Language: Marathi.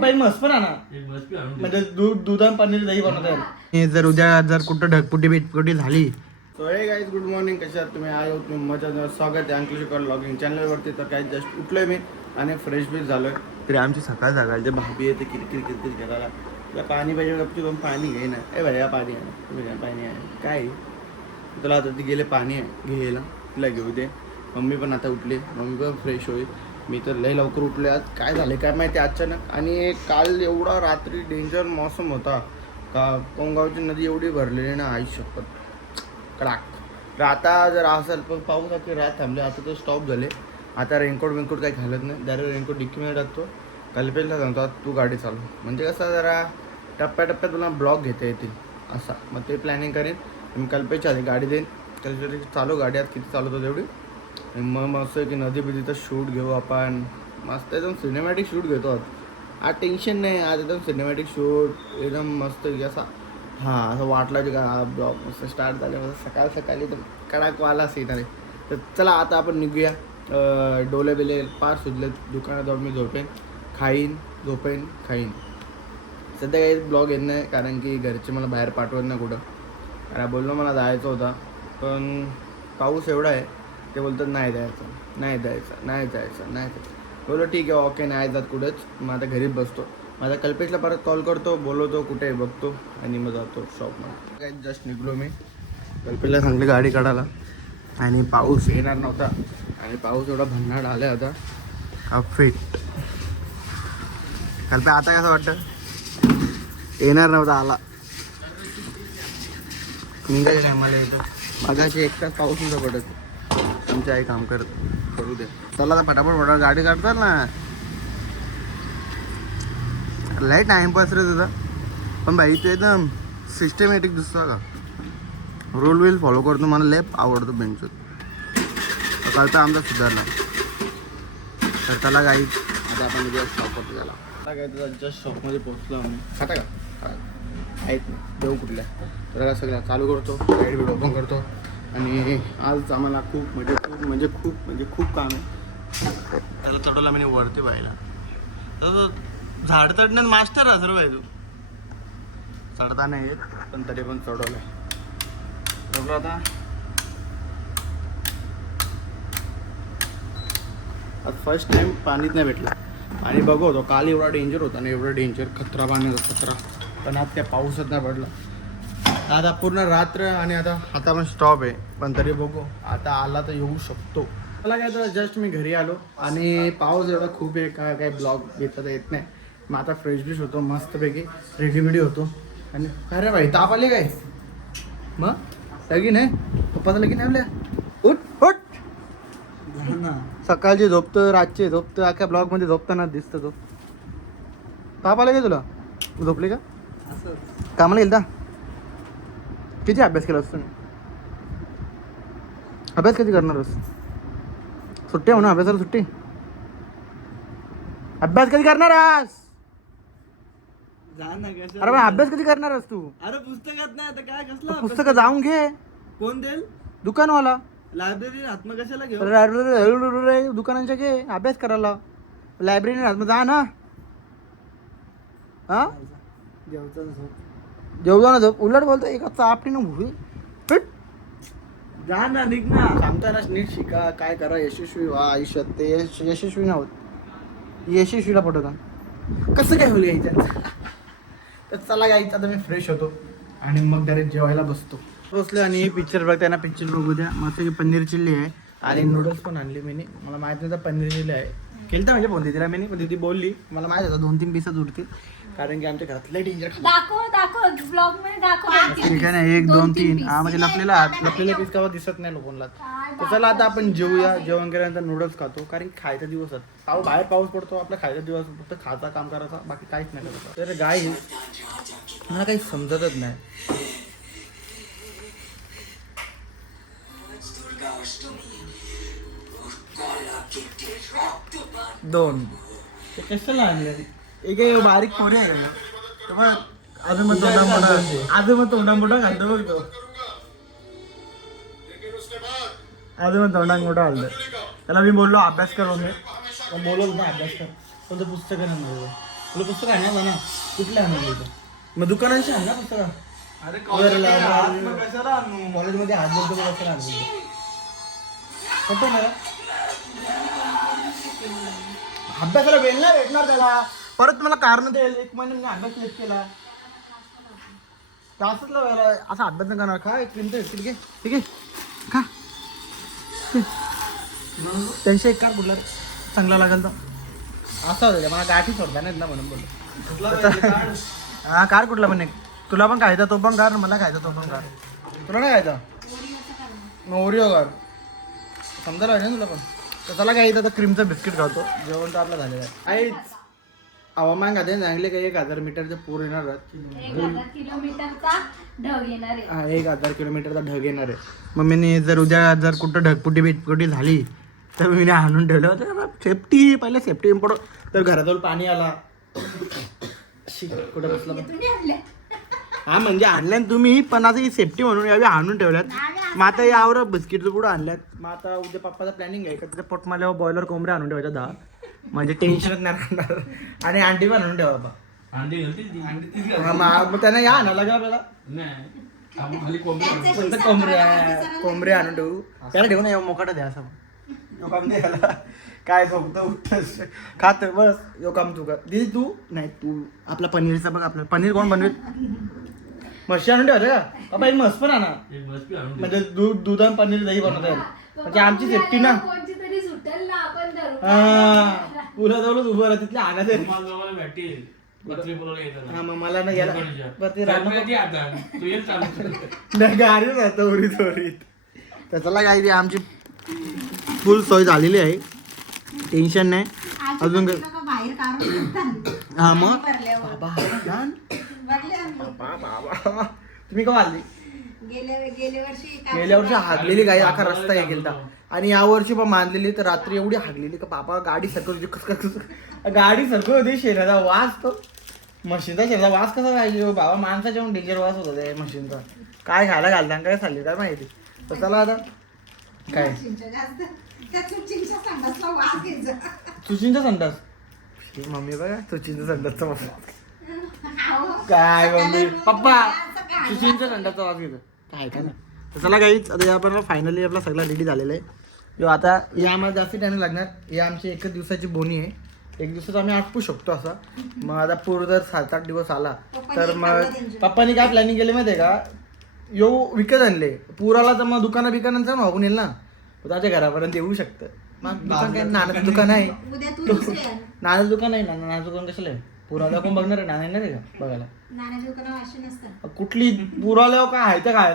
बाई मस्त पण आणा म्हणजे दूध आणि पनीर दही बनवता जर उद्या जर कुठं ढगपुटी बिटपुटी झाली. सो हे गाईज गुड मॉर्निंग, कशा आहात तुम्ही? आय होप तुम्ही मजा. स्वागत आहे अंकुश लॉगिंग चॅनलवरती. तर काही जस्ट उठलोय मी आणि फ्रेश बी झालोय. तरी आमची सकाळ सकाळ जे भाभी येते किरकिर करायला, तुला पाणी पाहिजे गपची पण पाणी घे ना. ए भैया पाणी आहे, तुम्ही काय पाणी आहे काय तुला? आता ती गेले पाणी आहे घ्यायला, तिला घेऊ दे. मम्मी पण आता उठली, मम्मी पण फ्रेश होईल. मी तर लई लवकर उठले. आज काय झालं काय माहिती अचानक. आणि काल एवढा रात्री डेंजर मौसम होता का कोंगावची नदी एवढी भरलेली ना, आई शपथ कडाक. तर आता जर असेल पण पाऊस आता रात थांबले, आता तर स्टॉप झाले. आता रेनकोट काही घालत नाही, डायरेक्ट रेनकोट डिक्कीमध्ये टाकतो. कल्पेशला सांगतो तू गाडी चालव, म्हणजे कसं जरा टप्प्याटप्प्यात तुला ब्लॉग घेता येतील असा. मग ते प्लॅनिंग करेन. मी कल्पेशच्या आधी गाडी देईन, कल्पेश चालू गाडी आत किती चालवतो तेवढी. मग मस्त की नदी बिदीचं शूट घेऊ आपण, मस्त एकदम सिनेमॅटिक शूट घेतो. आज टेन्शन नाही, आज एकदम सिनेमॅटिक शूट एकदम मस्त की असा. हां असं वाटलं की का ब्लॉग मस्त स्टार्ट झाले, मस्त सकाळी तर कडाकवाला सीन आहे. तर चला आता आपण निघूया. डोले बिले पार सुजले, दुकानात जाऊन मी झोपेन, खाईन झोपेन खाईन. सध्या काही ब्लॉग येत नाही कारण की घरचे मला बाहेर पाठवत नाही कुठं. कारण बोललो मला जायचं होता पण पाऊस एवढा आहे, ते बोलतात नाही जायचं. बोलो ठीक आहे ओके, नाही जात कुठंच. मग आता घरीच बसतो. माझा कल्पेशला परत कॉल करतो, बोलवतो कुठे आहे बघतो आणि मग जातो शॉपमध्ये. काय जस्ट निघलो मी, कल्पेशला सांगले गाडी काढायला आणि पाऊस येणार नव्हता आणि पाऊस एवढा भन्नाट आला होता का फिट. कल्पे आता कसं वाटतं? येणार नव्हता आला निघायच्या टायमाला येतं. मागाशी एक तास पाऊस नव्हता पडत. आमची आई काम करू दे. चला आता फटाफट गाडी काढतात ना. लय टाइमपास रे तुझा, पण भाई तू एकदम सिस्टमॅटिक दिसतो का. रूल विल फॉलो करतो, मला लय आवडतो बेंचवर. कळता आमचा सुधारला. तर त्याला गाई आता आपण शॉपवरती झाला. आता काय तुझा जस्ट शॉपमध्ये पोहोचलो आम्ही. खाता का आहेत नाही देऊ कुठल्या. तर सगळ्या चालू करतो, साईड व्हिडिओ ओपन करतो. आणि आज आम्हाला खूप काम आहे. त्याला चढवला मी वरती पाहिला. तर झाड चढण्यात मास्टर असर पाहिजे. तू चढता नाही येत पण तरी पण चढवलंय. आता आज फर्स्ट टाइम पाणीच नाही भेटलं. आणि बघतो काल एवढा डेंजर होता ना, एवढा डेंजर खतरा पाण्याचा खतरा. पण आज त्या पाऊसच नाही पडला. आता पूर्ण रात्र आणि आता पण स्टॉप आहे. पण तरी बघू आता आला तर येऊ शकतो. मला काय तर जस्ट मी घरी आलो आणि पाऊस एवढा खूप आहे का काय ब्लॉग घेता येत नाही. मग आता फ्रेश बिश होतो मस्तपैकी, रेडीमेडी होतो. आणि अरे भाई ताप आले काय मग लगीन आहे पप्पाचा लगीन आहे आपल्या. उठ सकाळची झोपतं, रातची झोपतं, अख्या ब्लॉगमध्ये झोपताना दिसतं. तो ताप आला काय तुला? झोपली का? कामाला गेलता? किती अभ्यास केला असतो? अभ्यास कधी करणारस? सुट्टी हो ना अभ्यासाला, सुट्टी. अभ्यास कधी करणार आहेस? अरे अभ्यास कधी करणार आहेस तू? अरे पुस्तकात नाही आता काय कसलं पुस्तकं जाऊन घे. कोण देईल? दुकानवाला. लायब्ररी आत्म कशाला घेऊ? दुकानांच्या घे अभ्यास करायला. लायब्ररी आत्म जा ना. हा जेवजा ना झोप. उलट बोलतो एका चापटी ना भुई फिट जा ना, निघ ना. सांगताना नीट शिका, काय करा, यशस्वी व्हा आयुष्यात. ते यशस्वी नव्हत, यशस्वीला पटवता. कसं काय होईल यायचं. तर चला यायचं आता मी फ्रेश होतो आणि मग डायरेक्ट जेवायला बसलो. आणि पिक्चर बघ, त्यांना पिक्चर बघू द्या. मस्त की पनीर चिल्ली आहे आणि नूडल्स पण आणली मी. मला माहित नव्हतं पनीर चिल्ली आहे. केलं म्हणजे फोन दिला मी, पण ती बोलली. मला माहित होतं 2-3 पीसच उरतील कारण की आमच्या घरातले डेंजर. दाखव ब्लॉग मध्ये दाखव. ठीक आहे ना, 1 2 3 म्हणजे लपलेला पीस कावा दिसत नाही लोकांना. तर चला आता आपण जेवूया. जेवण केल्यानंतर नूडल्स खातो कारण की खायचा दिवस आहे. बाहेर पाऊस पडतो, आपला खायचा दिवस फक्त खायचा काम करायचा, बाकी काहीच नाही करायचं. तर गाय मला काही समजतच नाही. दोन कशाला आणले? एक बारीक पोरी आहे का? अजून मग तोंडा मोठा घालतो बघतो. अजून मग तोंडा मोठा घालतो. त्याला मी बोललो अभ्यास कर. मी बोललो ना अभ्यास कर, पण तो पुस्तक नाही. तुला पुस्तक आणायला ना कुठल्या आणायला मग दुकानांशी आण ना पुस्तकं अरे कशाला कॉलेजमध्ये हात बोलतो मग कशाला आणतो होतो मला अभ्यासाला वेळ नाही भेटणार त्याला परत मला कारण देईल 1 महिन्याने अभ्यास लेट केला तासातला वेळा असा अभ्यास नाही करणार काय क्रीम तर ठीक आहे ठीक आहे खा त्यांच्या एक कार कुठला चांगला लागेल तर असा होता मला गाठी सोडता नाही ना म्हणून बोललो हा कार कुठला पण एक तुला पण खायचा तो पण कार मला खायचा तो पण कार तुला नाही खायचा मग ओरिओ कार समजायला पाहिजे ना तुला पण तर त्याला काय येतं क्रीमचं बिस्किट खातो जेवण तर आपलं झालेलं आहे आईच हवामान खाते चांगले काही 1000 मीटरचे पूर येणार आहेत 1000 किलोमीटरचा ढग येणार आहे. हा 1000 किलोमीटरचा ढग येणार आहे मम्मीने जर उद्या जर कुठं ढगपुटी बिटपुटी झाली तर मी आणून ठेवलं होतं सेफ्टी पहिले सेफ्टी इम्पॉर्टंट तर घराजवळ पाणी आला कुठं बसला पण तुम्ही आणले. हा म्हणजे आणल्यान तुम्ही पण आता ही सेफ्टी म्हणून यावी आणून ठेवल्यात मग आता यावर बिस्किटचं पुढं आणल्यात मग आता उद्या पप्पाचा प्लॅनिंग आहे का तिथे पोटमाल्यावर बॉयलर कोंबड्या आणून ठेवायच्या 10 म्हणजे टेन्शनच नाही राहणार आणि अंडी पण आणून ठेवा बाबा हा मग त्यांना या आणायला लागेल आपल्याला फक्त कोंबड्या आणून ठेवू त्याला ठेवू नये मोकाटा द्या असं काम नाही याला काय झोपतं उठतंस खात बस यो काम तू कर दिदी तू नाही तू आपला पनीरचा बघ आपलं पनीर कोण बनवेल म्हशी आणून ठेवायचं का बाबा एक म्हस पण आणा म्हणजे दूध आणि पनीर दही बनवता येईल म्हणजे आमची सेफ्टी ना कोणची तरी सुटेल ना आपण धरू. हा पुला जवळच उभं राहा तिथल्या आणायचं हा मग मला ना गेला बरं ते गाडीच राहतं उरीत उरीत तर चला काय ते आमची फुल सोय झालेली आहे टेन्शन नाही अजून बाहेर काढून हा मग भरल्यावर. बाबा जान. भरले आम्ही. बाबा तुम्ही का वाजली गेल्या वर्षी गेल्या वर्षी हागलेली गाई अख्खा रस्ता हे गेलता आणि या वर्षी पण मानलेली तर रात्री एवढी हागलेली का बाबा गाडी सरकत होती कस गाडी सरकत होती शेणाचा वास तो मशीनचा शेणाचा वास कसा पाहिजे बाबा माणसाच्या पण डेंजर वास होता त्या मशीनचा काय खायला घालता काय खाल्ली काय माहिती तर चला आता काय सुचिंचा संडास मम्मी बघा सुचिंचा संडासचा वास काय मम्मी पप्पा सुचिंचा संडासचा वास घेतो काय का ना तर चला काहीच आता आपण फायनली आपला सगळा रेडी झालेला आहे जो आता या आम्हाला जास्त टाइम लागणार ही आमची 1 दिवसाची बोनी आहे 1 दिवसात आम्ही आटपू शकतो असं मग आता पूर जर 7-8 दिवस आला तर मग पप्पानी काय प्लॅनिंग केली माहिती आहे का यो विकत आणले पुराला तर मग दुकानांचा मागून येईल ना त्याच्या घरापर्यंत येऊ शकतं मग दुकान काय नाण्याचं दुकान आहे नाण्याचं दुकान आहे ना नाण्याचं दुकान कशाला आहे पुराला कोण बघणार आहे नाण्या नाही का बघायला कुठली पुराल्यावर काय आहे तर काय